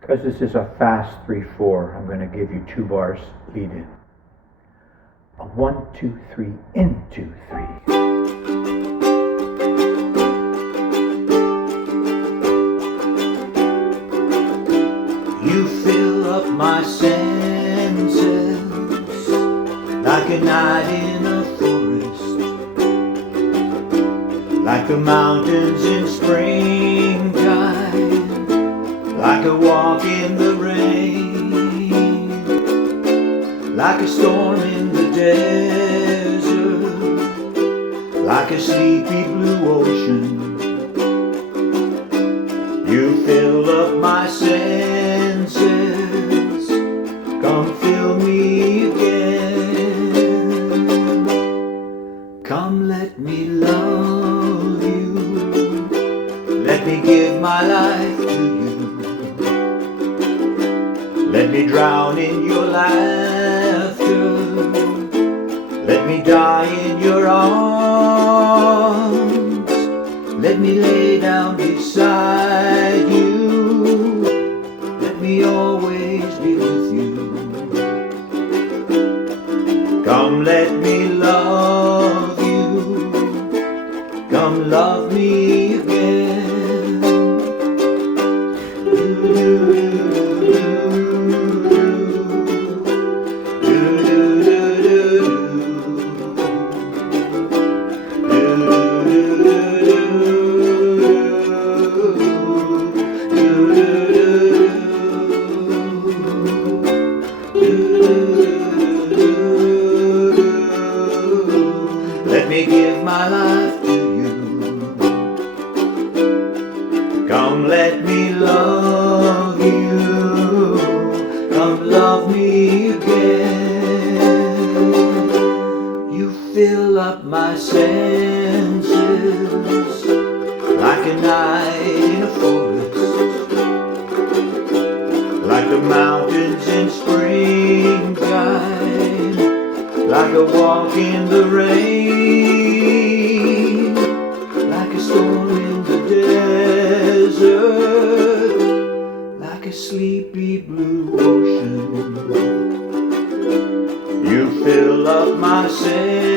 Because this is a fast 3/4, I'm going to give you 2 bars lead in. A 1, 2, 3, in 2, 3. You fill up my senses like a night in a forest, like the mountains in springtime, like a walk in the rain, like a storm in the desert, like a sleepy blue ocean. You fill up my senses, come fill me again. Come let me love you, let me give my life to you. Let me drown in your laughter, let me die in your arms, let me lay down beside you, let me always be with you. Come let me love you, come love me again. Let me give my life to you. Come let me love you, come love me again. You fill up my senses like a night in a forest, like the mountains in springtime, like a walk in the rain, like a storm in the desert, like a sleepy blue ocean. You fill up my senses